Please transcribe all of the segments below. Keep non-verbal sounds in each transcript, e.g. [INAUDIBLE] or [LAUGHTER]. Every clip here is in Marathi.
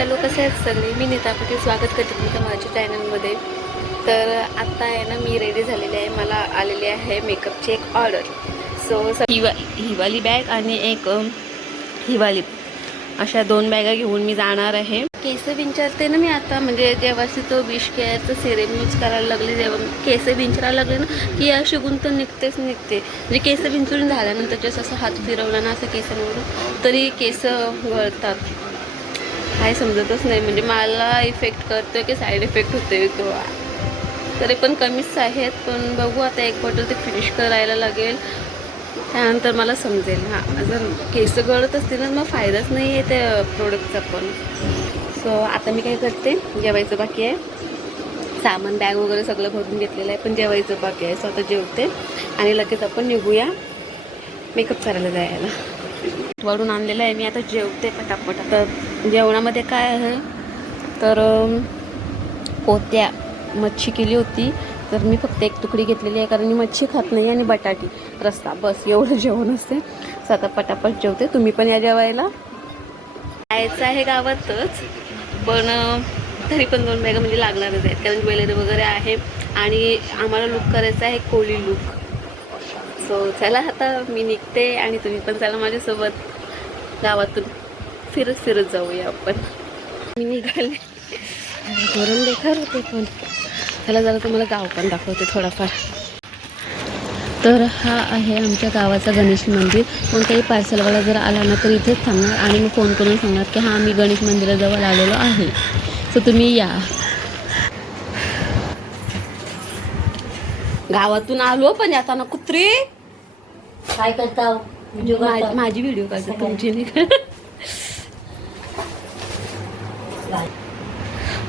हॅलो कसे आहेत सगळे? मी नीता पाटील स्वागत करते तुमचं माझ्या चॅनलमध्ये. तर आत्ता आहे ना मी रेडी झालेली आहे. मला आलेली आहे मेकअपची एक ऑर्डर सो हिवा हिवाली बॅग आणि एक हिवाली. अशा दोन बॅगा घेऊन मी जाणार आहे. केस विंचारते ना मी आता. म्हणजे जेव्हाशी तो विश केअरचं सिरेम यूज करायला लागले जेव्हा केस विंचरायला लागले ना की अशी गुंत निघतेच निघते. म्हणजे केस विंचरून झाल्यानंतर जसं असं हात फिरवला ना असं केसांवरून तरी केस गळतात काय समजतच नाही. म्हणजे मला इफेक्ट करतोय की साईड इफेक्ट होतोय तो. तरी पण कमीच आहेत पण बघू आता एक बॉटल ते फिनिश करायला लागेल. त्यानंतर मला समजेल. हां जर केस गळत असतील ना मग फायदाच नाही आहे त्या प्रोडक्टचा पण. सो आता मी काय करते जेवायचं बाकी आहे. सामान बॅग वगैरे सगळं भरून घेतलेलं आहे पण जेवायचं बाकी आहे. सो आता जेवते आणि लगेच आपण निघूया मेकअप करायला जायला. वरून आणलेलं आहे. मी आता जेवते पटापट. आता जेवणामध्ये काय आहे? तर पोत्या मच्छी केली होती. तर मी फक्त एक तुकडी घेतलेली आहे कारण मी मच्छी खात नाही आणि बटाटी. रस्ता बस एवढं जेवण असते. सो आता पटापट जेवते. तुम्ही पण या जेवायला. जायचं आहे गावातच पण तरी पण दोन बॅगा म्हणजे लागणारच आहेत. कारण ज्वेलरी वगैरे आहे आणि आम्हाला लुक करायचा आहे कोळी लुक सो चला आता मी निघते आणि तुम्ही पण चला माझ्यासोबत गावातून. फिरत फिरत जाऊया आपण. मी निघाले. गरम बेकार होते पण. चला जरा तुम्हाला गाव पण दाखवते थोडाफार. तर हा आहे आमच्या गावाचा गणेश मंदिर. कोणताही पार्सलवाला जर आला ना तर इथेच थांबणार आणि मग फोन करून सांगणार की हां मी गणेश मंदिराजवळ आलेलो आहे. सो तुम्ही या. गावातून आलो पण येताना कुत्री. काय करता माझी व्हिडिओ काढते तुमची नाही का?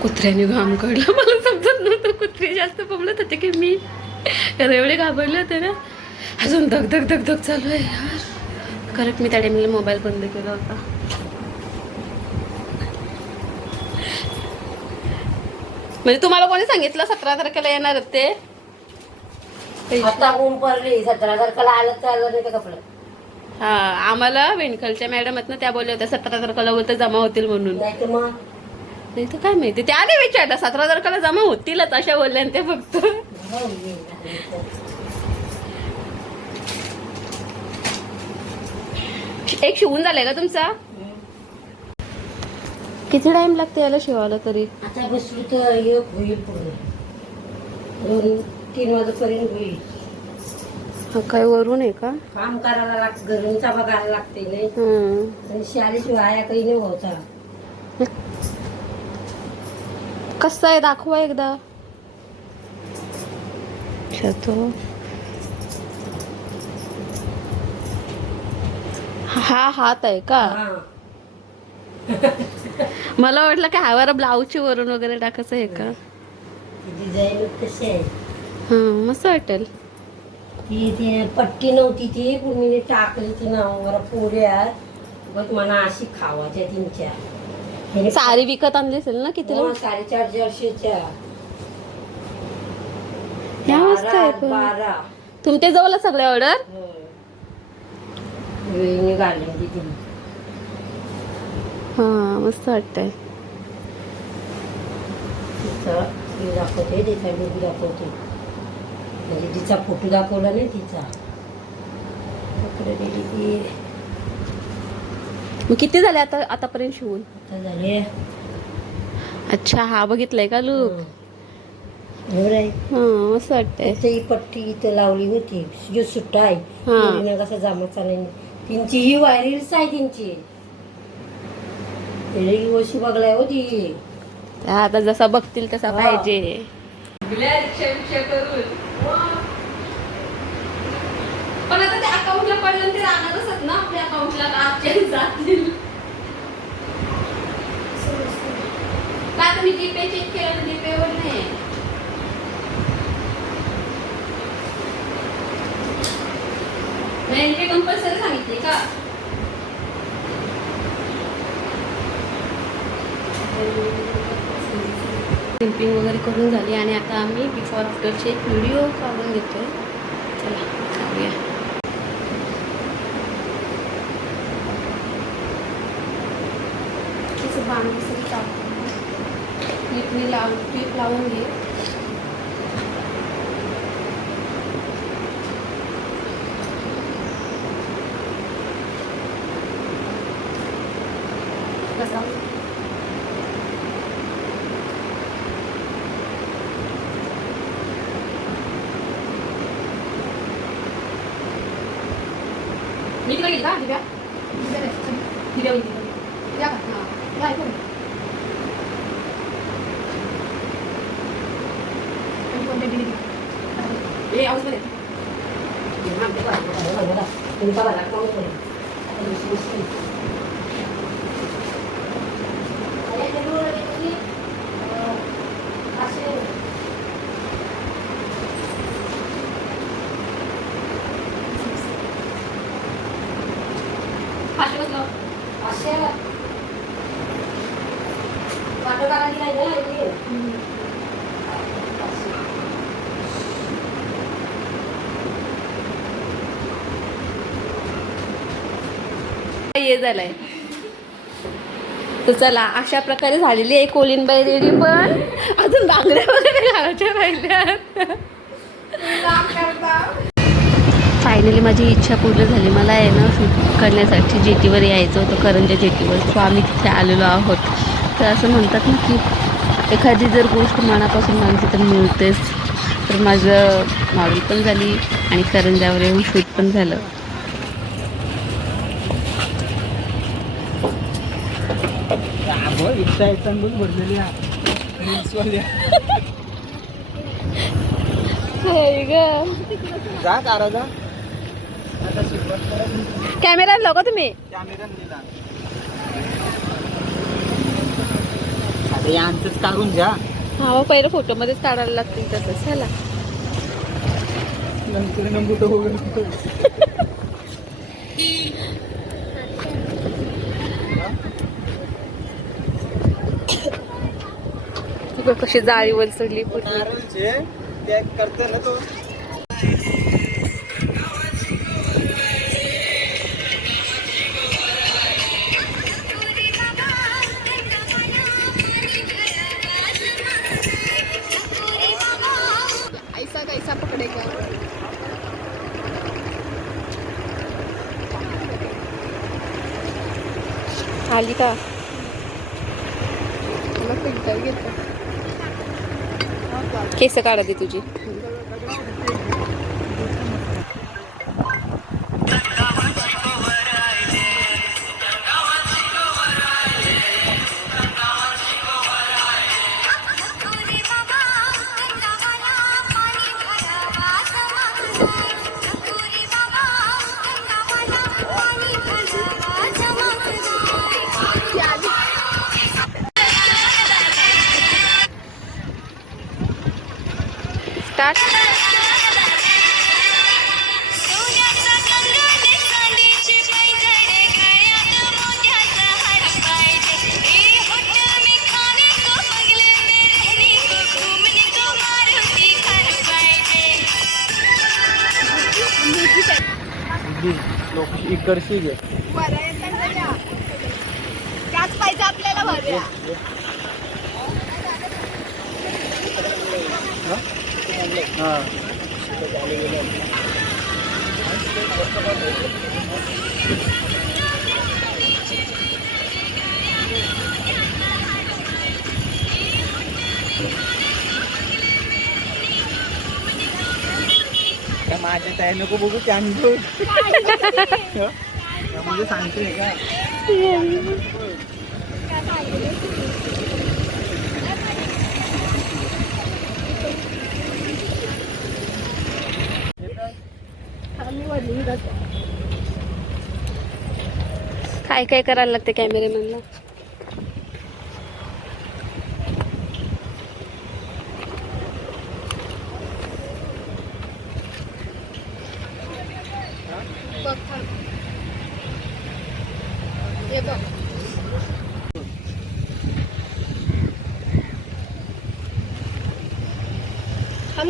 कुत्र्याने घाम काढला. मला समजत नव्हतं कुत्रे जास्त पबलत होते की मी. एवढे घाबरले होते ना. अजून धक धक धक धक चालू आहे यार. मी त्या टाइमला मोबाईल बंद केला होता. म्हणजे तुम्हाला कोणी सांगितलं सतरा तारखेला येणार ते? आता ऊन पडली सतरा तारखेला आलं तर कपडे. हा आम्हाला वेणखलच्या मॅडम आहेत ना त्या बोलल्या होत्या सतरा तारखेला जमा होतील म्हणून. नाही तर काय माहिती. त्या नाही विचारलं सतरा तारखेला जमा होतीलच अशा बोलल्या ते फक्त. एक शिवून झालाय का तुमचा? किती टाइम लागते याला शिवायला तरी? आता बसली तर एक होईल पूर्ण दोन तीन वाजेपर्यंत होईल. हा काय वरून आहे का? काम करायला लागतं घरूनचा बघायला लागते नाही हम्म. आणि शाळेशिवाय काही नाही होता. कसं आहे? दाखवा एकदा. अच्छा तो हा हात आहे का? हा. [LAUGHS] मला वाटलं की हवारा ब्लाऊजची वरून वगैरे टाकायचं आहे का? हा मस्त वाटेल. पट्टी नव्हती ती मी टाकली ती नावावर पोऱ्या बघ मला अशी खावाच्या तीनच्या साडी विकत आणली असेल ना कितीला हो, साडेचार चारशेच्या ह्या मस्त आहे बारा पण. बारा. तुमच्या जवळ सगळे ऑर्डर वेळीने घालून तिथे हा मस्त वाटतंय. तिचा हे दाखवते तिचा दाखवते. म्हणजे तिचा फोटो दाखवला नाही तिचा. कपडे दिली ती. मग किती झाले आता आतापर्यंत शिवून? आता झाले. अच्छा हा बघितलाय का लुक आहे? हा मस्त वाटतंय. इथं ही पट्टी इथं लावली होती. जो सुट्टा आहे. हा. मुलीनं कसं नाही त्यांची ही व्हायरल्स आहे त्यांची ही वर्षी बघलाय होती आता जसा बघतील तसा हा. पाहिजे. पण आता ते अकाउंटला पडलं ते राहणारच ना आपल्या अकाउंटला आजच्या जातील. आता मी जीपे चेक केलं तर जीपे वर नाही रेल्वे कंपल्सरी सांगितली का? पिंपिंग वगैरे करून झाली आणि आता आम्ही बिफोर आफ्टरचे एक व्हिडिओ काढून घेतोय. मी लाव क्लिप लावून घे. कसा? मी तिकडे गेली का? दिव्या? दिव्या दिव्या का हां. काय करू ए आवाजमध्ये तुमचा मला कोण करेल? आता दुसरी दुसरी. अरे, ते डोळे किती? अं, असे. फास्ट बसलो असे. पाठोपाठ नाही ना, इथे. असे. ये झालाय. तर चला अशा प्रकारे झालेली आहे कोलिनबाई रेडी पण. अजून बांगड्या वगैरे घालायच्या राहिल्या फायनली माझी इच्छा पूर्ण झाली. मला आहे ना शूट करण्यासाठी जेटीवर यायचं होतं करंजा जेटीवर. सो आम्ही तिथे आलेलो आहोत. तर असं म्हणतात ना की एखादी जर गोष्ट मनापासून मागितली तर मिळतेच. तर माझं मॉडेल पण झाली आणि करंजावर येऊन शूट पण झालं. रिक्षा चांगलीच भरलेली जा कारा. कॅमेरा लाव तुम्ही? अरे यांचंच काढून जा हा पहिलं फोटोमध्येच काढायला लागतील तसंच. चला. नंतर नंबर [LAUGHS] वगैरे ती बघ कशी जाळीवर वलसडली आली का? मला करतो ना तो ऐसा कैसा पकडेगा आली का केस काढा दे तुझी? लोक इकडची घे. त्याच पाहिजे आपल्याला हा. का माझ्या ताई नको बघू कॅन्डल म्हणजे सांगते का? काय काय करायला लागते कॅमेरेमॅनला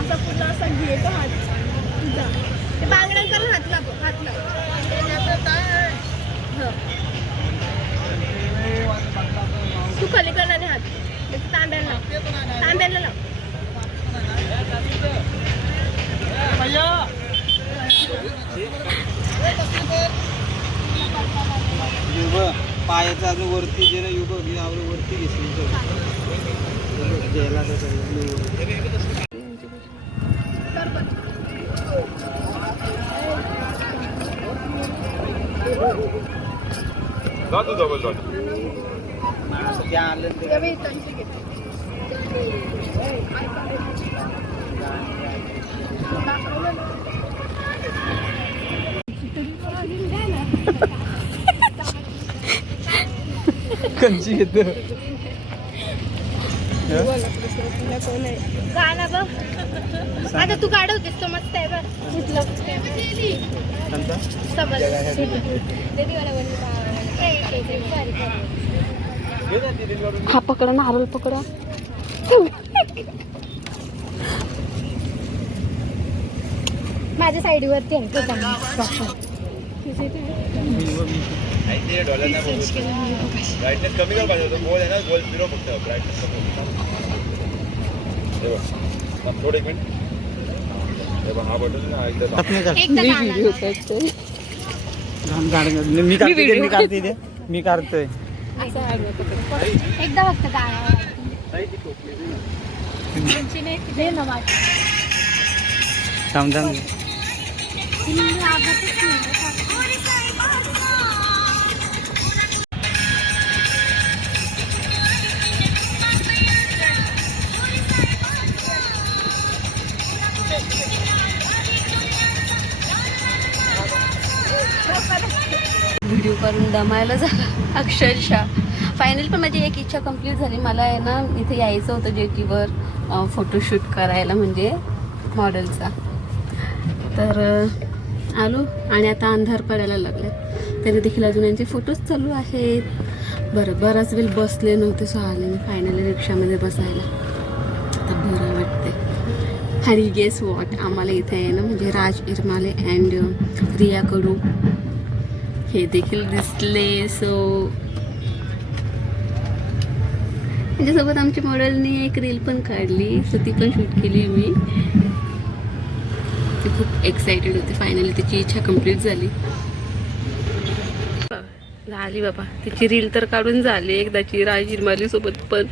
असा पूर्ण असा घेतो हात तुझा ते बांगड्यांकडून हात. लाव हात लाव तू खलीकडे हात तांब्याला लाव. तांब्याला लाव. युग पायाचं अजून वरती जे ना युग यावर वरती घेतली द्यायला त्या आलं ते या बाई, त्यांची घे. दाखवलं ना. कंची घेतो गाणं बघ. आता तू काढवतेस तो मस्त आहे बघ. समज हा पकडा नारळ पकडा. माझ्या साईडवरती आहे तो चांगला ब्राईटनेस कमी कर पाहिजे होतं. गोल आहे ना गोल फिरव फक्त. ब्राईटनेस कमी थोडं एक मिनिट हे बघ हा बटन ना एकदा मी मी काढते ते. मी काढतोय. एकदा फक्त. थांब थांब. व्हिडिओ करून दमायला झाला अक्षरशः. फायनल पण माझी एक इच्छा कंप्लीट झाली. मला आहे ना इथे यायचं होतं जेटीवर फोटोशूट करायला म्हणजे मॉडेलचा तर आलो आणि आता अंधार पडायला लागला तरी देखील अजून यांचे फोटोज चालू आहेत. बरं बराच वेळ बसले नव्हते सो आले मी फायनली रिक्षामध्ये बसायला. आता बरं वाटते आणि गेस वॉट आम्हाला इथे आहे ना म्हणजे राज इरमाले अँड रिया कडू हे देखील दिसले. सो त्याच्यासोबत आमच्या मॉडेलने एक रील पण काढली. सो ती पण शूट केली मी. ती खूप एक्सायटेड होती. फायनली तिची इच्छा कंप्लीट झाली. झाली बाबा. तिची रील तर काढून झाली. एकदाची राज सोबत पण.